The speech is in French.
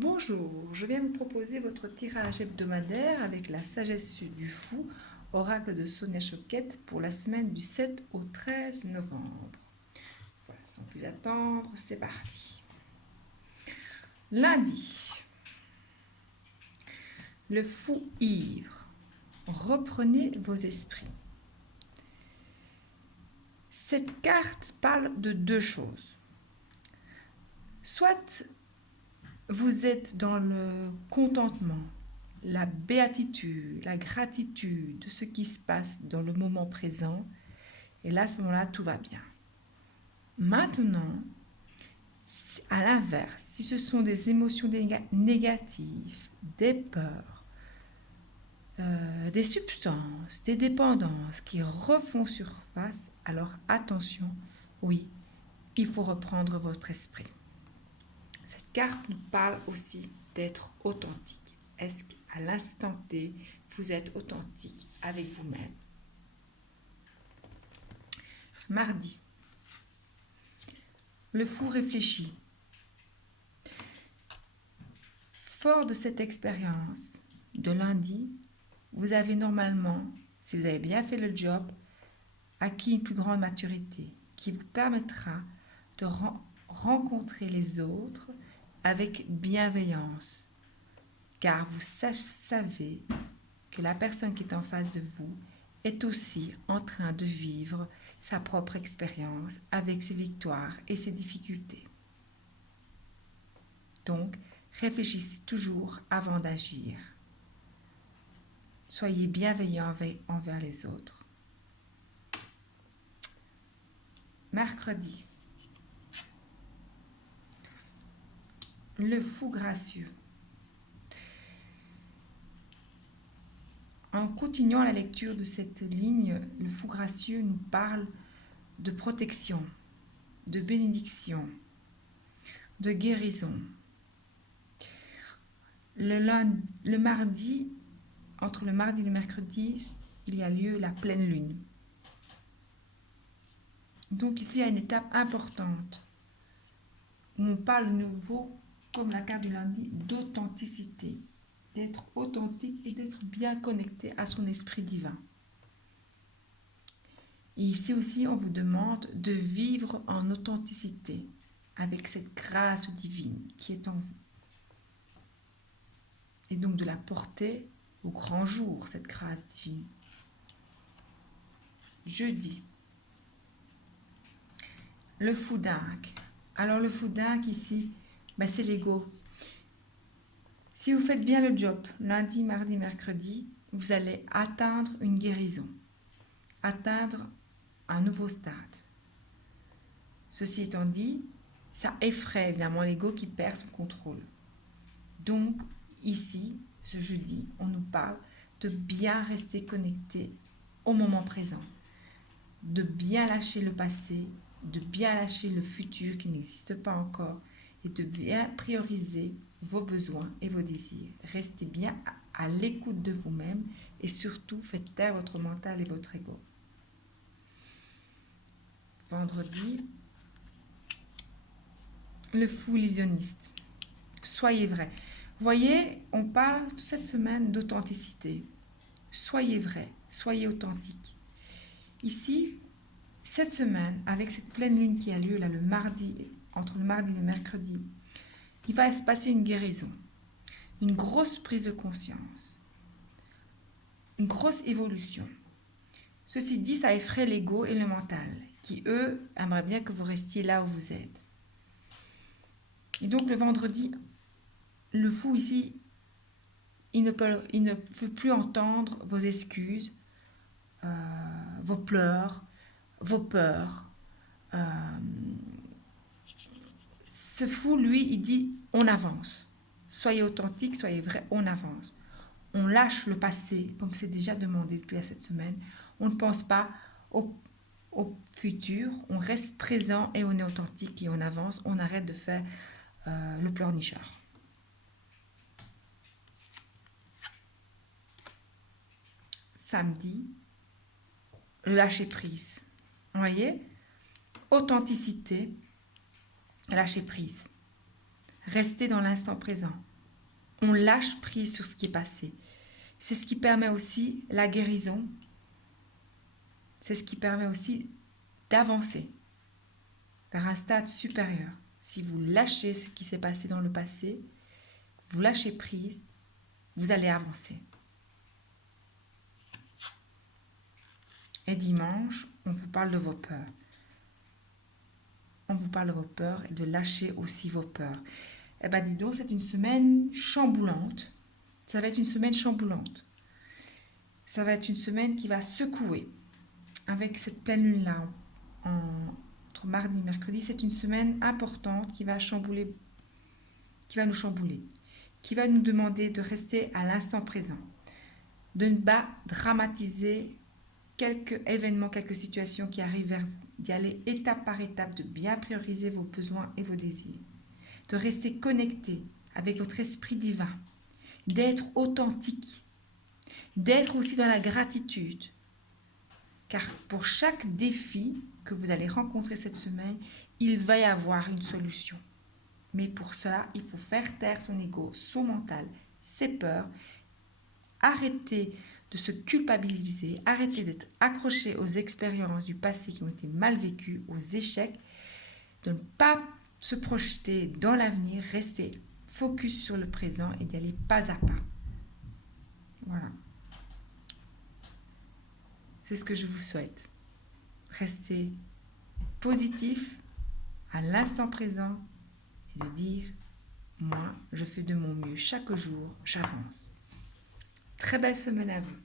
Bonjour, je viens vous proposer votre tirage hebdomadaire avec la sagesse du fou, oracle de Sonia Choquette pour la semaine du 7 au 13 novembre. Voilà, sans plus attendre, c'est parti. Lundi, le fou ivre. Reprenez vos esprits. Cette carte parle de deux choses. Soit vous êtes dans le contentement, la béatitude, la gratitude de ce qui se passe dans le moment présent, et là, à ce moment-là, tout va bien. Maintenant, à l'inverse, si ce sont des émotions négatives, des peurs, des substances, des dépendances qui refont surface, alors attention, oui, il faut reprendre votre esprit. Cette carte nous parle aussi d'être authentique. Est-ce qu'à l'instant T, vous êtes authentique avec vous-même? Mardi, le fou réfléchit. Fort de cette expérience de lundi, vous avez normalement, si vous avez bien fait le job, acquis une plus grande maturité qui vous permettra de rencontrer les autres avec bienveillance, car vous savez que la personne qui est en face de vous est aussi en train de vivre sa propre expérience avec ses victoires et ses difficultés. Donc, réfléchissez toujours avant d'agir. Soyez bienveillants envers les autres. Mercredi, le fou gracieux. En continuant la lecture de cette ligne, le fou gracieux nous parle de protection, de bénédiction, de guérison. Le mardi, entre le mardi et le mercredi, il y a lieu la pleine lune. Donc ici, il y a une étape importante où on parle de nouveau, comme la carte du lundi, d'authenticité, d'être authentique et d'être bien connecté à son esprit divin. Et ici aussi, on vous demande de vivre en authenticité avec cette grâce divine qui est en vous. Et donc de la porter au grand jour, cette grâce divine. Jeudi, le fou dingue. Alors le fou dingue ici, c'est l'ego. Si vous faites bien le job, lundi, mardi, mercredi, vous allez atteindre une guérison, atteindre un nouveau stade. Ceci étant dit, ça effraie évidemment l'ego qui perd son contrôle. Donc ici, ce jeudi, on nous parle de bien rester connecté au moment présent, de bien lâcher le passé, de bien lâcher le futur qui n'existe pas encore et de bien prioriser vos besoins et vos désirs. Restez bien à l'écoute de vous-même et surtout faites taire votre mental et votre ego. Vendredi, le fou illusionniste. Soyez vrai. Vous voyez, on parle toute cette semaine d'authenticité. Soyez vrai, soyez authentique. Ici, cette semaine, avec cette pleine lune qui a lieu là le mardi, entre le mardi et le mercredi, il va se passer une guérison, une grosse prise de conscience, une grosse évolution. Ceci dit, ça effraie l'ego et le mental, qui eux aimeraient bien que vous restiez là où vous êtes. Et donc le vendredi, le fou ici, il ne peut plus entendre vos excuses, vos pleurs, vos peurs. Ce fou, lui, il dit, on avance. Soyez authentique, soyez vrai, on avance. On lâche le passé, comme c'est déjà demandé depuis cette semaine. On ne pense pas au futur, on reste présent et on est authentique et on avance. On arrête de faire le pleurnicheur. Samedi, le lâcher prise. Vous voyez, authenticité, lâcher prise. Restez dans l'instant présent. On lâche prise sur ce qui est passé. C'est ce qui permet aussi la guérison. C'est ce qui permet aussi d'avancer vers un stade supérieur. Si vous lâchez ce qui s'est passé dans le passé, vous lâchez prise, vous allez avancer. Et dimanche, on vous parle de vos peurs. On vous parle de vos peurs et de lâcher aussi vos peurs. Eh bien, dis donc, c'est une semaine chamboulante. Ça va être une semaine chamboulante. Ça va être une semaine qui va secouer. Avec cette pleine lune-là, entre mardi et mercredi, c'est une semaine importante qui va chambouler, qui va nous chambouler, qui va nous demander de rester à l'instant présent, de ne pas dramatiser quelques événements, quelques situations qui arrivent vers vous, d'y aller étape par étape, de bien prioriser vos besoins et vos désirs, de rester connecté avec votre esprit divin, d'être authentique, d'être aussi dans la gratitude. Car pour chaque défi que vous allez rencontrer cette semaine, il va y avoir une solution. Mais pour cela, il faut faire taire son ego, son mental, ses peurs, arrêter de se culpabiliser, arrêter d'être accroché aux expériences du passé qui ont été mal vécues, aux échecs, de ne pas se projeter dans l'avenir, rester focus sur le présent et d'y aller pas à pas. Voilà. C'est ce que je vous souhaite. Restez positif à l'instant présent et de dire, moi, je fais de mon mieux chaque jour, j'avance. Très belle semaine à vous.